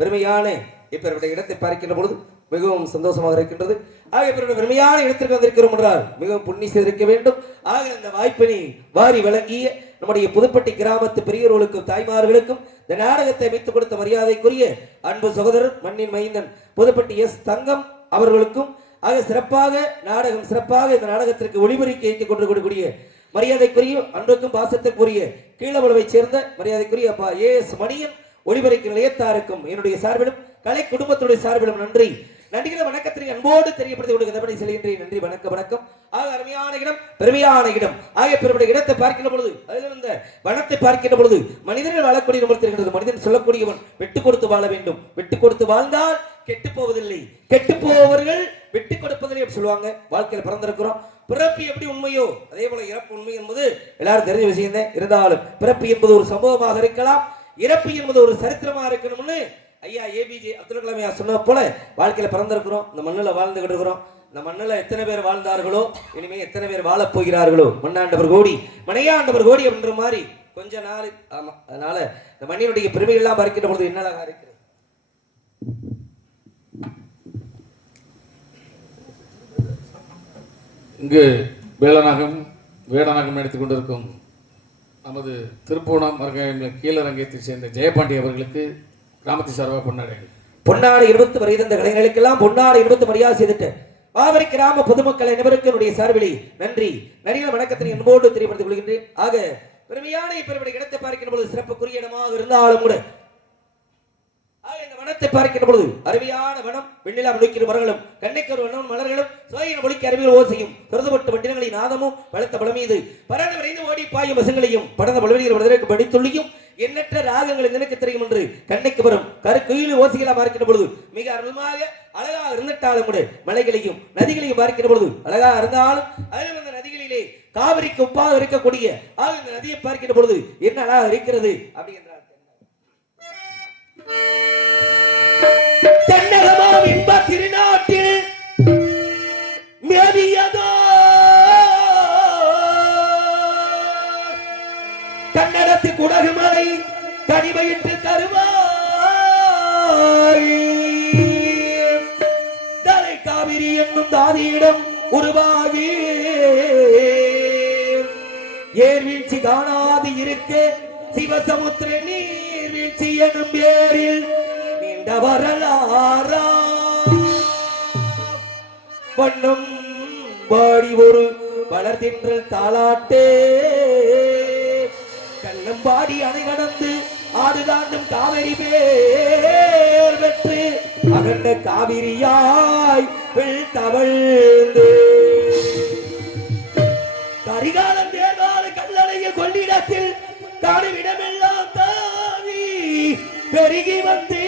பெருமையான இப்பேற்பட்ட இடத்தை பார்க்கின்ற பொழுது மிகவும் சந்தோஷமாக இருக்கின்றது. ஆக இப்பேற்பட்ட பெருமையான இடத்திற்கு வந்திருக்கிறோம் என்றால் மிகவும் புண்ணியம் செய்திருக்க வேண்டும். ஆக இந்த வாய்ப்பினை வாரி வழங்கிய நம்முடைய புதுப்பட்டி கிராமத்து பெரியவர்களுக்கும் தாய்மார்களுக்கும் இந்த நாடகத்தை அமைத்துக் கொடுத்த மரியாதைக்குரிய அன்பு சகோதரர் மண்ணின் மைந்தன் புதுப்பட்டி எஸ் தங்கம் அவர்களுக்கும் ஆக சிறப்பாக இந்த நாடகத்திற்கு ஒளிபரப்பி வைத்துக் கொண்டிருக்கக்கூடிய மரியாதைக்குரிய அன்புக்கும் பாசத்திற்குரிய கீழவளவை சேர்ந்த மரியாதைக்குரிய அப்பா ஏஎஸ் மணியன் ஒளிபரப்பு நிலையத்தாருக்கும் என்னுடைய சார்பிலும் கலை குடும்பத்துடைய சார்பிலும் நன்றி நன்றிகளை வணக்கத்தினை அன்போடு தெரியப்படுத்தி கொடுக்க செல்கின்றேன். நன்றி வணக்கம். ஆக அருமையான இடம், பெருமையான இடம். ஆகிய பெருமையான இடத்தை பார்க்கின்ற பொழுது அதில் இந்த வனத்தை பார்க்கின்ற பொழுது மனிதர்கள் வாழக்கூடிய நம்ம தெரிகிறது. மனிதன் சொல்லக்கூடியவன் விட்டு கொடுத்து வாழ வேண்டும். விட்டு கொடுத்து வாழ்ந்தால் கெட்டு போவதில்லை, கெட்டு போவர்கள் விட்டு கொடுப்பதில்லை என்று சொல்லுவாங்க. வாழ்க்கையில் பிறந்திருக்கிறோம். பிறப்பு எப்படி உண்மையோ அதே போல இறப்பு உண்மை என்பது எல்லாரும் தெரிஞ்ச விஷயம் தான். இருந்தாலும் பிறப்பு என்பது ஒரு சம்பவமாக இருக்கலாம், இறப்பு என்பது ஒரு சரித்திரமா இருக்கணும்னு ஐயா ஏபிஜே அப்துல் கலாம் சொன்ன போல வாழ்க்கையில பிறந்திருக்கிறோம். இந்த மண்ணில் வாழ்ந்துகிட்டு இருக்கிறோம். இந்த மண்ணில் எத்தனை பேர் வாழ்ந்தார்களோ இனிமே எத்தனை பேர் வாழப் போகிறார்களோ மண்ணாண்டவர் கோடி மனையாண்டவர் கோடி அப்படின்ற மாதிரி கொஞ்ச நாள். ஆமா, அதனால இந்த மண்ணினுடைய பெருமை எல்லாம் பார்க்கின்ற பொழுது என்ன அழகா இருக்கிறது. இங்கு வேடனாகம் எடுத்துக் கொண்டிருக்கும் நமது திருப்பூணம் கீழரங்கத்தை சேர்ந்த ஜெயபாண்டி அவர்களுக்கு கிராமத்தை சார்பாக பொன்னாடு 20 வரை இருந்த கலைஞர்களுக்கெல்லாம் பொன்னாடு 20 மரியாதை செய்துட்டு மாவரி கிராம பொதுமக்கள் அனைவருக்கும் சார்பிலே நன்றி நடிகர் வணக்கத்தினை அன்போடு தெரியப்படுத்திக் கொள்கின்றேன். ஆக பெருமையான இப்பேற்பட்ட இடத்தை பார்க்கின்ற பொழுது சிறப்புக்குரிய இடமாக இருந்தாலும் கூட இந்த வனத்தை பார்க்கின்ற பொழுது அருமையான வனம், வெண்ணிலா நோக்கிற மரங்களும், கண்ணைக்கு ஒரு வனம் மலர்களும், சுவையின் மொழிக்கு அறிவியல் ஓசையும், கருதுபட்டு வண்டினங்களின் நாதமும், பலத்த பலமீது பறந்து விரைந்து ஓடி பாயும் பசுங்களையும், படந்த பலவெளிகள் வடதற்கு படித்துள்ளியும், எண்ணற்ற ராகங்கள் நினைக்க தெரியும் என்று கண்ணைக்கு வரும் கருக்குயில் ஓசைகளா பார்க்கின்ற பொழுது மிக அருமையாக அழகாக இருந்துட்டாலும் கூட மலைகளையும் நதிகளையும் பார்க்கின்ற பொழுது அழகாக இருந்தாலும் அதில் அந்த நதிகளிலே காவிரிக்கு உப்பாக இருக்கக்கூடிய இந்த நதியை பார்க்கின்ற பொழுது என்ன அழகாக இருக்கிறது அப்படி என்றார். தென்னகமாம் இன்ப திருநாட்டில் மேவியதோ கன்னடத்து குடகு மலை கனிவையிட்டு தருவாய் தலை காவிரி என்னும் தாதியிடம் உருவாகி ஏர்வீழ்ச்சி காணாது இருக்க சிவசமுத்திர நீர்வீழ்ச்சி எனும் பேரில் நீண்ட வரலாறா பண்ணும் பாடி ஒரு வளர்த்தின்றல் தாளாட்டே கண்ணம்பாடி அணை கடந்து ஆடு தாண்டும் காவிரி பேர் பெற்று அகண்ட காவிரியாய் தவழ்ந்து கரிகாலம் தேர்கால கல்லணையில் கொள்ளிடத்தில் காணுமிடமெல்லாம் தாவி பெருகி வந்து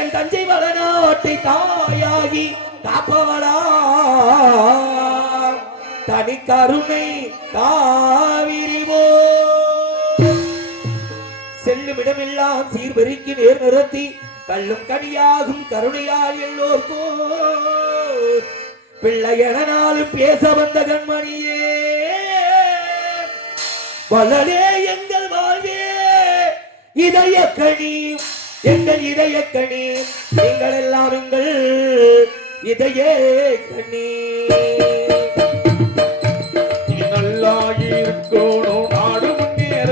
என் தஞ்சை வளநாட்டை தாயாகி காப்பவளா தனி கருணை காவிரிவோ செல்லும் இடமெல்லாம் சீர்பெருக்கி நேர் நிறுத்தி கல்லும் கனியாகும் கருணையால் எல்லோர்க்கும் பிள்ளையனாலும் பேச வந்த கண்மணியே வளரே எங்கள் வாழ்வே இதய கனி எங்கள் இதய கனி நீங்கள் எல்லாம் எங்கள் இதய கனி நல்லாயிருக்கணும் நாடு முன்னேற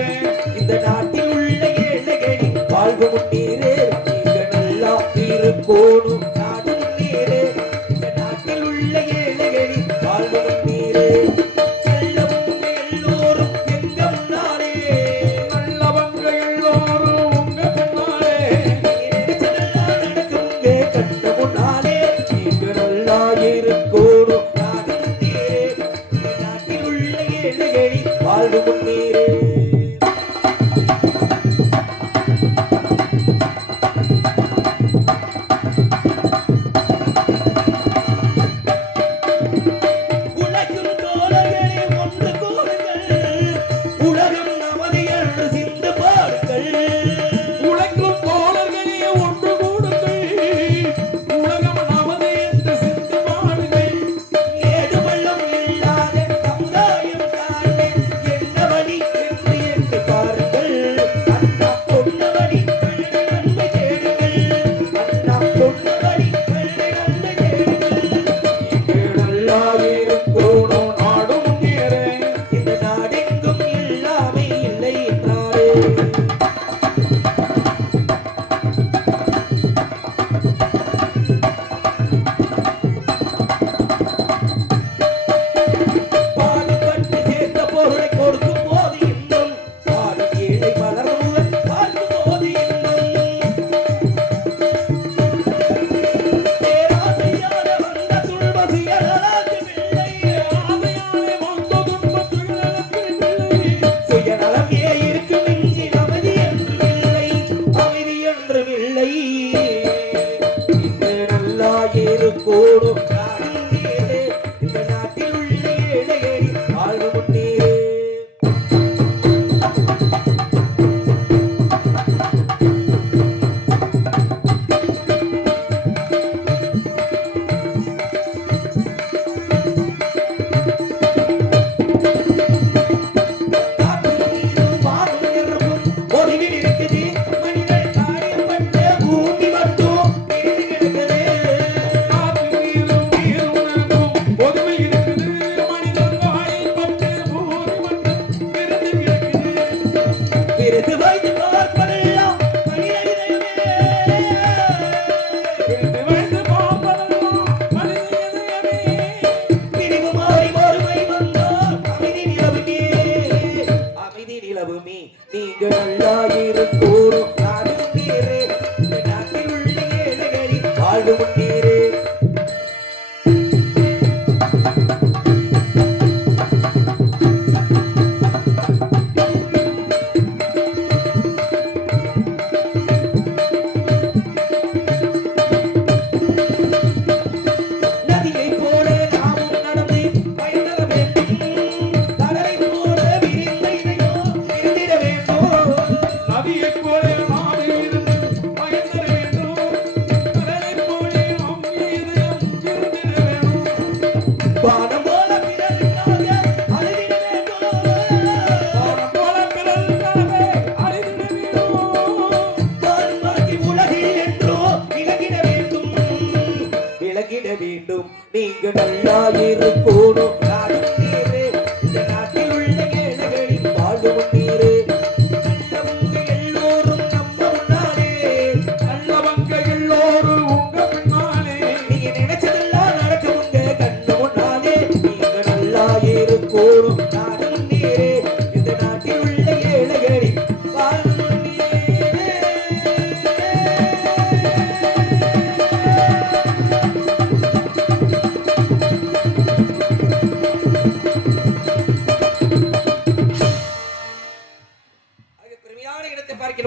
இந்த நாட்டில் உள்ள ஏழைகளின் வாழ்வு முன்னேறு நீங்கள் நல்லா இருக்கணும் நாடு முன்னேறு இந்த நாட்டில் உள்ள ஏழைகளின் வாழ்வு முன்னேறு எல்லவும் எல்லோரும் எங்க முன்னாலே நல்லவங்க எல்லோரும் உங்க முன்னாலே நினைச்சதெல்லாம் நடக்கும் உங்க கண்ட முன்னாலே நீங்கள் நல்லா இருக்கணும் நாடு முன்னேறு இந்த நாட்டில் உள்ள ஏழைகளின் வாழ்வு முன்னேறு உலகும் தோழர்களே ஒன்று கூடுங்கள் உலகம் நமது என்று சிந்து பாடுங்கள் உழைக்கும் தோழர்களே ஒன்று கூடுங்கள் உலகம் நமது என்று சிந்து பாடுங்கள் ஏது வெள்ளம் இல்லாத சமுதாயம் தாழ்வே என்ன வழி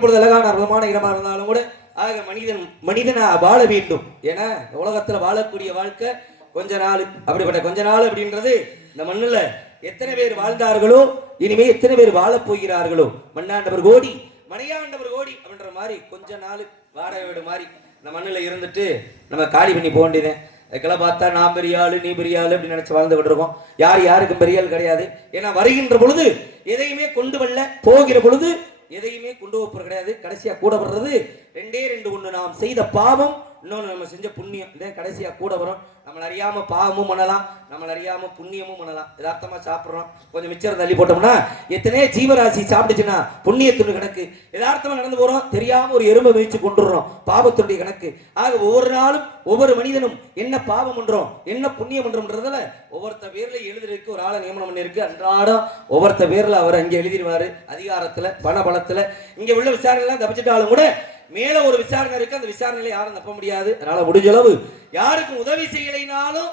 பார்க்கின்ற பொழுது அழகான அற்புதமான இடமா இருந்தாலும் கூட ஆக மனிதனா வாழ வேண்டும். ஏன்னா உலகத்துல வாழக்கூடிய வாழ்க்கை கொஞ்ச நாள். அப்படிப்பட்ட கொஞ்ச நாள் அப்படின்றது இந்த மண்ணுல எத்தனை பேர் வாழ்ந்தார்களோ இனிமே எத்தனை பேர் வாழ போகிறார்களோ. மண்ணாண்டவர் கோடி மணியாண்டவர் கோடி அப்படின்ற மாதிரி கொஞ்ச நாள் வாடகை வீடு மாதிரி இந்த மண்ணுல இருந்துட்டு நம்ம காலி பண்ணி போக வேண்டியதேன். அதுக்கெல்லாம் பார்த்தா நான் பெரிய ஆளு நீ பெரிய ஆளு அப்படின்னு நினைச்சு வாழ்ந்துகிட்டு இருக்கோம். யாருக்கும் பெரிய ஆள் கிடையாது. ஏன்னா வருகின்ற பொழுது எதையுமே கொண்டு வரல, போகிற பொழுது எதையுமே கொண்டு போறது கிடையாது. கடைசியா கூட வர்றது ரெண்டே ஒண்ணு, நாம் செய்த பாவம், இன்னொன்னு நம்ம செஞ்ச புண்ணியம். இதே கடைசியா கூட வரும். நம்மள அறியாம பாவமும் பண்ணலாம், நம்மள அறியாம புண்ணியமும் பண்ணலாம். யதார்த்தமா சாப்பிடுறோம், கொஞ்சம் மிச்சம் தள்ளி போட்டோம்னா எத்தனையோ ஜீவராசி சாப்பிட்டுச்சுன்னா புண்ணியத்துடைய கணக்கு. யதார்த்தமா நடந்து போறோம், தெரியாம ஒரு எறும்பை மிதிச்சு கொண்டுறோம், பாவத்துடைய கணக்கு. ஆக ஒவ்வொரு நாளும் ஒவ்வொரு மனிதனும் என்ன பாவம் பண்றோம் என்ன புண்ணியம் பண்றோம்ன்றதுல ஒவ்வொருத்த பேர்ல எழுதிருக்கு. ஒரு ஆளை நியமனம் பண்ணிருக்கு. அன்றாடம் ஒவ்வொருத்த பேர்ல அவர் அங்க எழுதிடுவாரு. அதிகாரத்துல பண பலத்துல இங்க உள்ள விசாரணை எல்லாம் தப்பிச்சுட்டாலும் கூட மேல ஒரு விசாரணை இருக்கு. அந்த விசாரணையில யாரும் தப்ப முடியாது. அதனால முடிஞ்ச அளவு யாருக்கும் உதவி செய்யலைனாலும்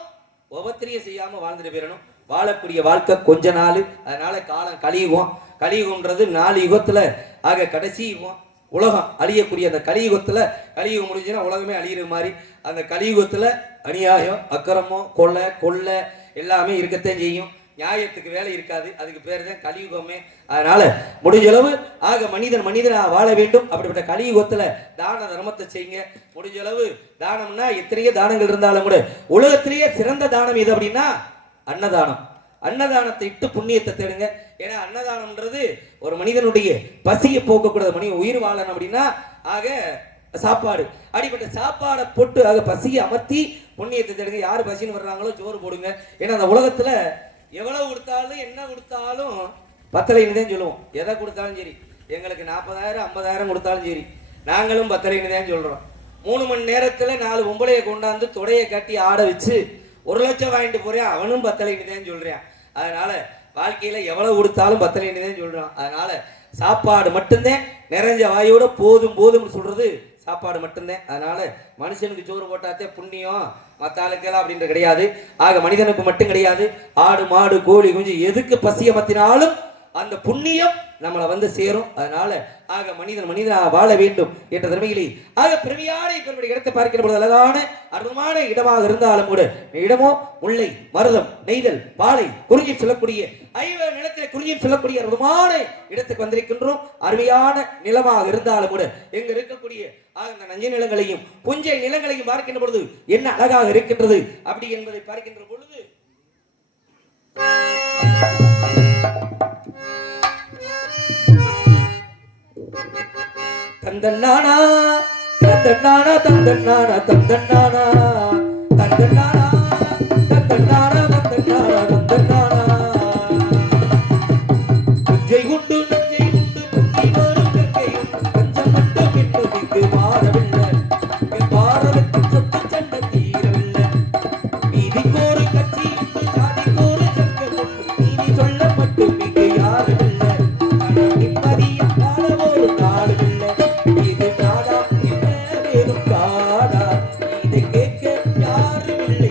உபத்திரிய செய்யாம வாழ்ந்துட்டு போயிடணும். வாழக்கூடிய வாழ்க்கை கொஞ்ச நாள். அதனால காலம் கலியுகம். கலியுகம்ன்றது 4 யுகத்துல ஆக கடைசி யுகம். உலகம் அழியக்கூடிய அந்த கலியுகத்துல, கலியுகம் முடிஞ்சுன்னா உலகமே அழியிற மாதிரி, அந்த கலியுகத்துல அநியாயம் அக்கிரமம் கொள்ளை எல்லாமே இருக்கத்தான் செய்யும். நியாயத்துக்கு வேலை இருக்காது. அதுக்கு பேர் தான் கலியுகமே. அதனால முடிஞ்ச அளவு ஆக மனிதனா வாழ வேண்டும். அப்படிப்பட்ட கலியுகத்துல தான தர்மத்தை செய்யுங்க. முடிஞ்ச அளவு தானம்னா எத்தனையோ தானங்கள் இருந்தாலும் கூட உலகத்திலேயே சிறந்த தானம் எது அப்படின்னா அன்னதானம். அன்னதானத்தை இட்டு புண்ணியத்தை தேடுங்க. ஏன்னா அன்னதானம்ன்றது ஒரு மனிதனுடைய பசியை போக்கக்கூடாது. மனிதன் உயிர் வாழணும் அப்படின்னா ஆக சாப்பாடு, அடிப்பட்ட சாப்பாடை போட்டு ஆக பசியை அமர்த்தி புண்ணியத்தை தேடுங்க. யாரு பசின்னு வர்றாங்களோ சோறு போடுங்க. ஏன்னா அந்த உலகத்துல எவ்வளவு கொடுத்தாலும் என்ன கொடுத்தாலும் பத்தலைன்னு தான் சொல்லுவோம். எதை கொடுத்தாலும் சரி, எங்களுக்கு 40,000 50,000 கொடுத்தாலும் சரி, நாங்களும் பத்தலைன்னு தான் சொல்றோம். 3 மணி நேரத்துல 4 பொம்பளையை கொண்டாந்து தொடையை கட்டி ஆட வச்சு 1 லட்சம் வாங்கிட்டு போறேன், அவனும் பத்தலைன்னு தான் சொல்றேன். அதனால வாழ்க்கையில எவ்வளவு கொடுத்தாலும் பத்தலைன்னு தான் சொல்றான். அதனால சாப்பாடு மட்டும்தான், நிறைஞ்ச வாயோட போதும்னு சொல்றது சாப்பாடு மட்டும்தான். அதனால மனுஷனுக்கு சோறு போட்டாத்தே புண்ணியம், மற்ற ஆளுக்கெல்லாம் அப்படின்ற கிடையாது. ஆக மனிதனுக்கு மட்டும் கிடையாது. ஆடு மாடு கோழி குஞ்சு எதுக்கு பசிய மத்தினாலும் அந்த புண்ணியம் நம்மளை வந்து சேரும். அதனால ஆக மனிதனா வாழ வேண்டும் என்ற தன்மையிலே ஆக பிறவியான இப்படி இடத்தை பார்க்கிற பொழுது அழகான அற்புதமான இடமாக இருந்தாலும் கூட இடமோ முல்லை மருதம் நெய்தல் பாலை குறிஞ்சி சொல்லக்கூடிய 5 நிலத்தில் குறிஞ்சி சொல்லக்கூடிய அற்புதமான இடத்துக்கு வந்திருக்கின்றோம். அருமையான நிலமாக இருந்தாலும் கூட எங்க இருக்கக்கூடிய அந்த நஞ்சை நிலங்களையும் புஞ்சை நிலங்களையும் பார்க்கின்ற பொழுது என்ன அழகாக இருக்கின்றது அப்படி என்பதை பார்க்கின்ற பொழுது தந்தன்னானா தந்தன்னானா தந்தன்னானா தந்தன்னானா தந்தன்னானா தந்தன்னானா தந்தன்னானா தந்தன்னானா புஞ்சை உண்டு நஞ்சை உண்டு புஞ்சி வரும் கங்கையும் பஞ்சம் மட்டும் இன்னும் இங்கு மாறவில்லை. பாரதத்தின் சொத்து சண்டை தீரவில்லை. நீதிக்கோரு கட்சி உண்டு ஜாதிக்கோரு சங்கம் உண்டு. நீதி சொல்ல மட்டும் இங்கு யாரும் இல்லை. நிம்மதியும் வாழ ஒரு நாளும் இல்லை. இது நாடா என்ன வேறும் காடா, இதை கேட்க யாரும் இல்லை.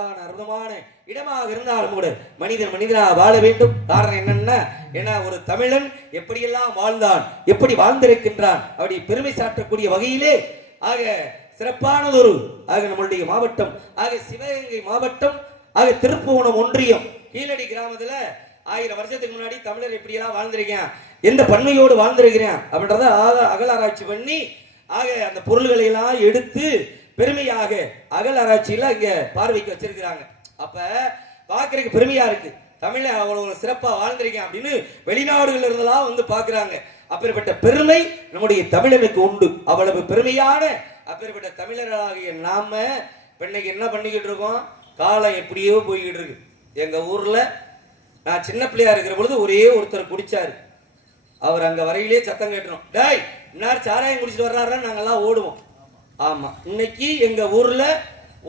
அழகான அற்புதமான இடமாக இருந்தாலும் கூட மனிதன் மனிதனாக வாழ வேண்டும். காரணம் என்னன்னா, ஏன்னா ஒரு தமிழன் எப்படியெல்லாம் வாழ்ந்தான், எப்படி வாழ்ந்திருக்கின்றான், அப்படி பெருமை சாற்றக்கூடிய வகையிலே ஆக சிறப்பானதொரு ஆக நம்மளுடைய மாவட்டம் ஆக சிவகங்கை மாவட்டம் ஆக திருப்புவனம் ஒன்றியம் கீழடி கிராமத்துல 1000 வருஷத்துக்கு முன்னாடி தமிழர் எப்படியெல்லாம் வாழ்ந்திருக்கேன், எந்த பன்மையோடு வாழ்ந்திருக்கிறேன் அப்படின்றத அகலாராய்ச்சி பண்ணி ஆக அந்த பொருள்களை எல்லாம் எடுத்து பெருமையாக அகலாராய்ச்சியில இங்க பார்வைக்கு வச்சிருக்கிறாங்க. அப்ப பாக்குறதுக்கு பெருமையா இருக்கு, தமிழ அவ்வளவு சிறப்பா வாழ்ந்திருக்கேன் அப்படின்னு வெளிநாடுகள் இருந்தெல்லாம் வந்து பாக்குறாங்க. அப்பேற்பட்ட பெருமை நம்முடைய தமிழனுக்கு உண்டு. அவ்வளவு பெருமையான அப்பேற்பட்ட தமிழர்களாகிய நாம இன்னைக்கு என்ன பண்ணிக்கிட்டு இருக்கோம், காலம் எப்படியோ போய்கிட்டு இருக்கு. எங்க ஊர்ல நான் சின்ன பிள்ளையா இருக்கிற பொழுது ஒரே ஒருத்தர் குடிச்சாரு. அவர் அங்க வரையிலே சத்தம் கேட்டுரும், டேய் இன்னார் சாராயம் குடிச்சிட்டு வர்றாருன்னு நாங்கெல்லாம் ஓடுவோம். ஆமா, இன்னைக்கு எங்க ஊர்ல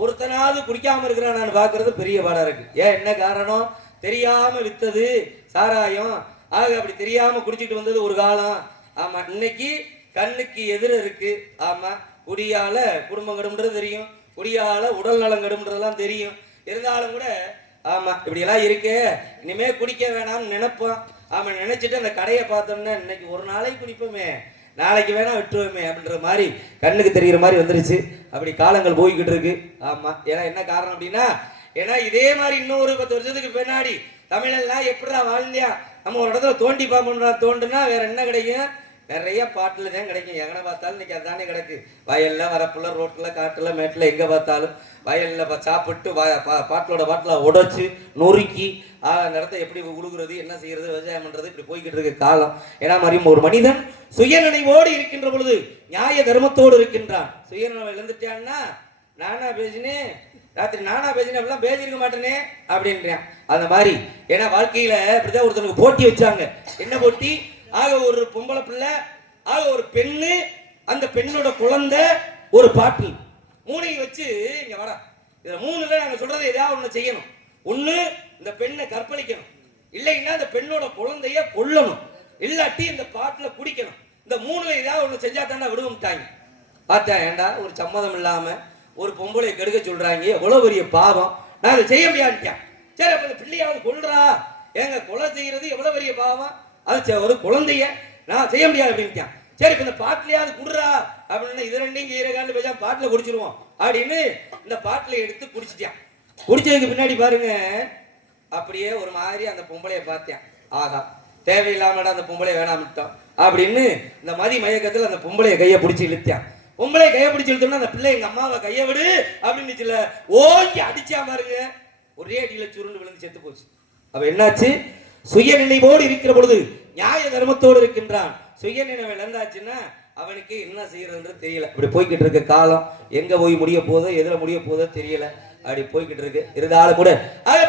ஒருத்தனாவது குடிக்காம இருக்கிறான் நான் பாக்குறது பெரிய பாடா இருக்கு. ஏன் என்ன காரணம், தெரியாம வித்தது சாராயம். ஆக அப்படி தெரியாம குடிச்சிட்டு வந்தது ஒரு காலம். ஆமா, இன்னைக்கு கண்ணுக்கு எதிர இருக்கு. ஆமா, குடியால குடும்பம் கெடும்ன்றது தெரியும், குடியால உடல் நலம் கெடும்ன்றதெல்லாம் தெரியும். இருந்தாலும் கூட ஆமா இப்படி எல்லாம் இருக்கு, இனிமே குடிக்க வேணாம்னு நினைப்போம். ஆமா, நினைச்சிட்டு அந்த கடையை பார்த்தோம்னா இன்னைக்கு ஒரு நாளைக்கு குடிப்போமே, நாளைக்கு வேணா விட்டுருவோமே அப்படின்ற மாதிரி கண்ணுக்கு தெரிகிற மாதிரி வந்துருச்சு. அப்படி காலங்கள் போய்கிட்டு இருக்கு. ஆமா, ஏன்னா என்ன காரணம் அப்படின்னா, ஏன்னா இதே மாதிரி இன்னொரு 10 வருஷத்துக்கு பின்னாடி தமிழெல்லாம் எப்படிடா வாழ்ந்தியா, நம்ம ஒரு இடத்துல தோண்டி பார்ப்போம்னா தோண்டுனா வேற என்ன கிடைக்கும், நிறைய பாட்டுல தான் கிடைக்கும். எங்கன பார்த்தாலும் இன்னைக்கு அதுதானே கிடக்கு. வயல்ல வரப்புல ரோட்ல காட்டுல மேட்டுல எங்க பார்த்தாலும் வயல்ல சாப்பிட்டு பாட்டிலோட பாட்டில உடைச்சு நொறுக்கி அந்த இடத்த எப்படி உழுகுறது, என்ன செய்யறது, விவசாயம் பண்றது, இப்படி போய்கிட்டு இருக்கு காலம். ஏன்னா மாதிரி ஒரு மனிதன் சுயநினைவோடு இருக்கின்ற பொழுது நியாய தர்மத்தோடு இருக்கின்றான். சுயநினைவு இழந்துட்டான்னா நானா பேசினேன் ராத்திரி நானா பேசினேன் அப்படிலாம் பேசிருக்க மாட்டேனே அப்படின்றான். அந்த மாதிரி ஏன்னா வாழ்க்கையில இப்படிதான் ஒருத்தனுக்கு போட்டி வச்சாங்க. என்ன போட்டி, ஆக ஒரு பொம்பளை பிள்ளை, ஆக ஒரு பெண்ணு, அந்த பெண்ணோட குழந்தை, ஒரு பாட்டில், மூணையும் வச்சு இங்க வாடா, இதுல 3ல நாங்க சொல்றதை ஏதாவது ஒண்ணு செய்யணும். ஒண்ணு இந்த பெண்ணை கற்பழிக்கணும், இல்லைன்னா இந்த பெண்ணோட குழந்தைய கொல்லணும், இல்லாட்டி இந்த பாட்டில குடிக்கணும். இந்த 3ல ஏதாவது ஒண்ணு செஞ்சா தானே விடுவோம்ட்டாங்க. பார்த்தா ஏண்டா ஒரு சம்மதம் இல்லாம ஒரு பொம்பளை கெடுக்க சொல்றாங்க, எவ்வளவு பெரிய பாவம், நான் அதை செய்ய முடியாதுட்டேன். சரி அப்ப இந்த பிள்ளையாவது கொல்றா, ஏங்க கொலை செய்யறது எவ்வளவு பெரிய பாவம், அது ஒரு குழந்தைய நான் செய்ய முடியாது அப்படின்ட்டான். சரி இப்ப இந்த பாட்டிலையாவது குடுறா அப்படின்னு இது ரெண்டையும் கீரை காலில் பேசா பாட்டில குடிச்சிருவோம் அப்படின்னு இந்த பாட்டில எடுத்து குடிச்சிட்டான். குடிச்சதுக்கு பின்னாடி பாருங்க அப்படியே ஒரு மாதிரி அந்த பொம்பளைய பார்த்தேன், ஆகா தேவையில்லாமடா அந்த பொம்பளை வேணாமிட்டோம் அப்படின்னு இந்த மதி மயக்கத்தில் அந்த பொம்பளைய கையை பிடிச்சி இழுத்தான். பொம்பளை கையை பிடிச்சி இழுத்தோம்னா அந்த பிள்ளை எங்க அம்மாவை கையை விடு அப்படின்னு ஓங்கி அடிச்சா பாருங்க, ஒரே அடியில சுருண்டு விழுந்து செத்து போச்சு. அப்ப என்னாச்சு, சுயநினைவோடு இருக்கிற பொழுது நியாய தர்மத்தோடு இருக்கின்றான். சுயநினைவு இழந்தாச்சுன்னா அவனுக்கு என்ன செய்யறதுன்னு தெரியல. இப்படி போய்கிட்டு இருக்க காலம் எங்க போய் முடிய போதோ எதுல முடிய போதோ தெரியல, அப்படி போய்கிட்டு இருக்கு. இருந்தாலும் கூட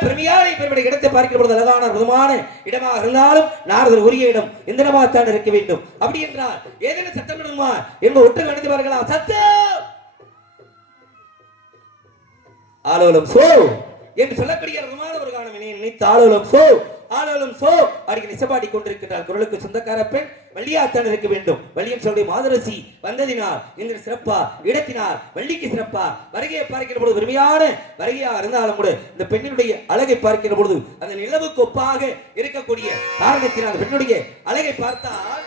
பெருமையான இப்படி இடத்தை பார்க்கிற பொழுது அழகான அற்புதமான இடமாக இருந்தாலும் நாரதர் உரிய இடம் இந்த இடமாகத்தான் இருக்க வேண்டும். அப்படி என்றால் ஏதேனும் சத்தம் விடுமா என்ப ஒற்று நடந்து பார்க்கலாம். சத்தம் ஆலோலம் சோ என்று சொல்லக்கூடிய அற்புதமான ஒரு காலம் நினைத்து ஆலோலம் சோ ஆலோலம் சோ அடிக்க நிசப்பாடி கொண்டிருக்கிறார். குரலுக்கு சொந்தக்கார பெண் வள்ளியாத்தான் இருக்க வேண்டும். வள்ளியம் சொல்லுடைய மாதரசி வந்ததினால் இந்த சிறப்பா, இடத்தினால் வள்ளிக்கு சிறப்பா, வருகையை பார்க்கிற பொழுது பெருமையான வருகையா இருந்தாலும் கூட இந்த பெண்ணினுடைய அழகை பார்க்கிற பொழுது அந்த நிலவுக்கு ஒப்பாக இருக்கக்கூடிய காரணத்தினால் பெண்ணுடைய அழகை பார்த்தால்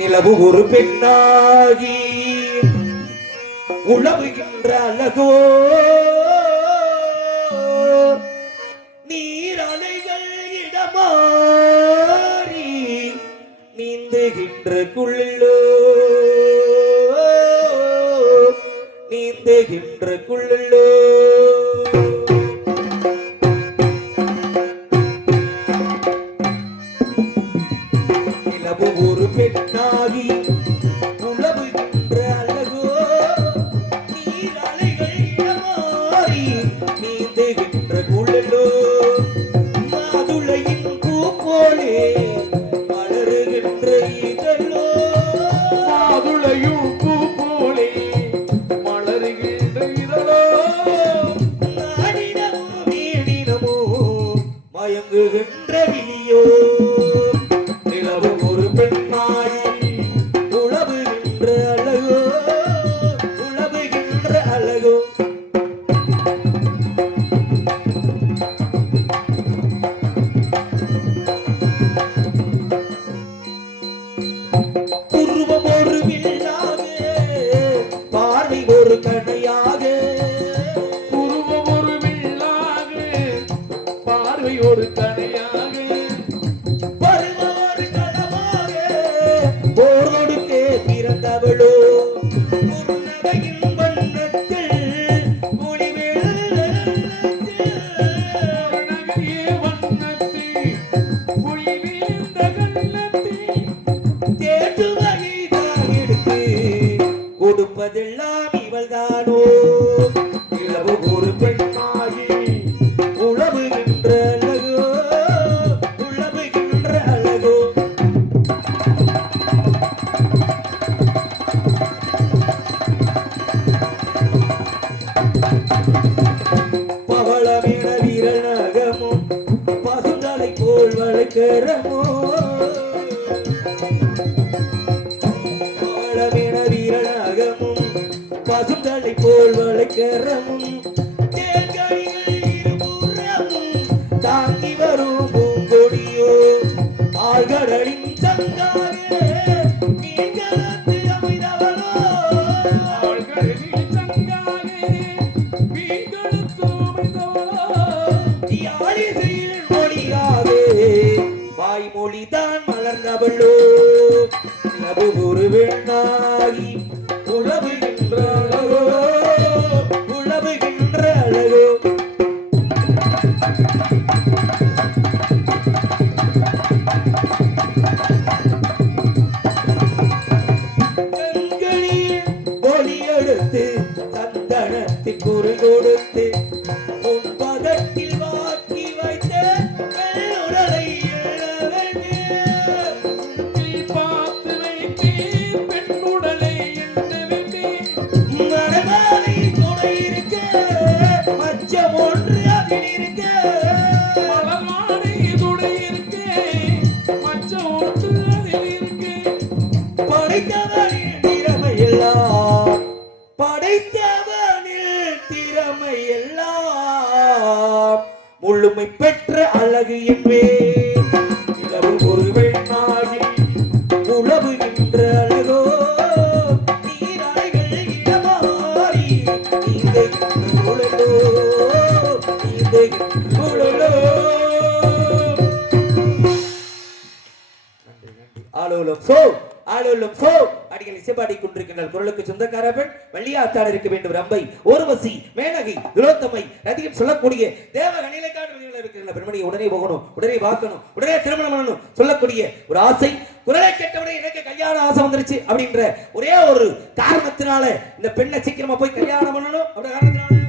நிலவு ஒரு பெண்ணாகி உழவுகின்ற அழகோ, நீரலைகள் இடமாறி நீந்துகின்ற குள்ளோ, நீந்துகின்ற குள்ளோ. நிலவு ஒரு பெண்ணாகி உழவுகின்ற அழகோ, நீரலைகள் இடமாறி நீந்துகின்ற குள்ளோ, மாதுளையின் பூ போலே மலருகின்ற இதழோ, மாதுளையும் பூ போலே மலருகின்ற இதழோ, நாடினமோ நீடினமோ மயங்குகின்ற விழியோ, நிலவு ஒரு பெண்ணாய் உழவுகின்ற அழகோ, உழவுகின்ற அழகோ. எல்லாம் இவள்தானோ இளவு ஒரு பெண்ணாகி உழவுகின்ற அழகோ உழவுகின்ற அழகோ பவளமிட வீரநகமும் பசுந்தலை போல் வளைக்கரமோ பவளமிட வீரநகமும் பசுந்தலை போல் வளைக்கரமும் தேர்கழிகள் இருபுறமும் தாங்கி வரும் பூங்கொடியோ ஆழ்கடலின் சங்காக மீன்களத்து அமைந்தவளோ ஆழ்கடலின் சங்காக மீன்களத்து அமைந்தவளோ யாழிசையில் மொழியாவே வாய்மொழிதான் மலர்ந்தவளோ நிலவு ஒரு வெண்ணாகி உழவுகின்ற அழகோ உழவுகின்ற அழகோ கண்களில் ஒளி எடுத்து சந்தனத்தில் குறி கொடுத்து உன் பதத்தில் வாக்கி வைத்த உடலை பார்த்து வைத்தேன் பெண்ணுடலை எண்ண வைத்தேன் மனமாலை துணை இருக்க மச்சம் ஒன்று அதில் இருக்க மலமாலை துணை இருக்கேன் மச்சம் ஒன்று அதில் இருக்கேன் படைத்தவனின் திறமை எல்லாம் படைத்தவனின் திறமை எல்லாம் முழுமை பெற்ற அழகு என்பே இளவு ஒரு வெண்ணாகி உழவுகின்ற அழகோ நீராய்கள் இடமாறி நீந்தைகின்ற உழலோ நீந்தைகின்ற உழலோ ஆலோலம் சோ ஆலோலம் சோ அடிகள் இசைப்பாடி கொண்டிருக்கின்ற குரலுக்கு சொந்தக்கார பெண் வள்ளியாத்தாள் இருக்க வேண்டும் ரம்பை ஓர்வசி மேனகை துலோத்தமை ரதியம் சொல்லக்கூடிய தேவ கணிலைக்காடு இருக்கிற பெண்மணியை உடனே போகணும் உடனே பார்க்கணும் உடனே திருமணம் பண்ணணும் சொல்லக்கூடிய ஒரு ஆசை குரலை கேட்டவுடனே எனக்கு கல்யாண ஆசை வந்துருச்சு அப்படின்ற ஒரே ஒரு காரணத்தினால இந்த பெண்ணை சீக்கிரமா போய் கல்யாணம் பண்ணணும் அப்படின்ற காரணத்தினால